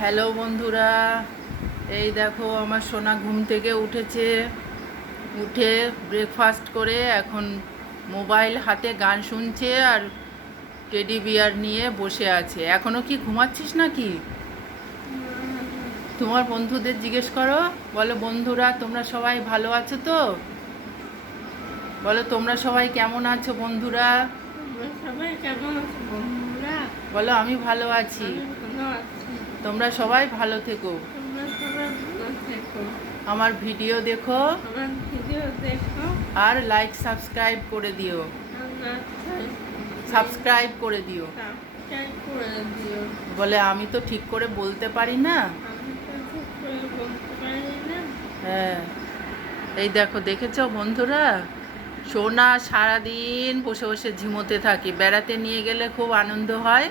Hello বন্ধুরা, এই দেখো আমার সোনা ঘুম থেকে উঠেছে। উঠে ব্রেকফাস্ট করে এখন মোবাইল হাতে গান শুনছে আর টেডি বিয়ার নিয়ে বসে আছে। এখনো কি ঘুমাচ্ছিস নাকি? তোমার বন্ধুদের জিজ্ঞেস করো, বলো বন্ধুরা তোমরা সবাই ভালো আছো তো? বলো তোমরা সবাই কেমন আছো বন্ধুরা? সবাই কেমন আছে বন্ধুরা? বলো আমি ভালো আছি। ভালো আছি। তোমরা সবাই ভালো থেকো। তোমরা সবাই ভালো থেকো। আমার ভিডিও দেখো আমার ভিডিও দেখো আর লাইক সাবস্ক্রাইব করে দিও। আর সাবস্ক্রাইব করে দিও। সাবস্ক্রাইব করে দিও। বলে আমি তো ঠিক করে বলতে পারি না। আমি তো ঠিক করে বলতে পারি না। হ্যাঁ, এই দেখো দেখেছো বন্ধুরা, সোনা সারাদিন বসে বসে ঝিমোতে থাকে। বেড়াতে নিয়ে গেলে খুব আনন্দ হয়।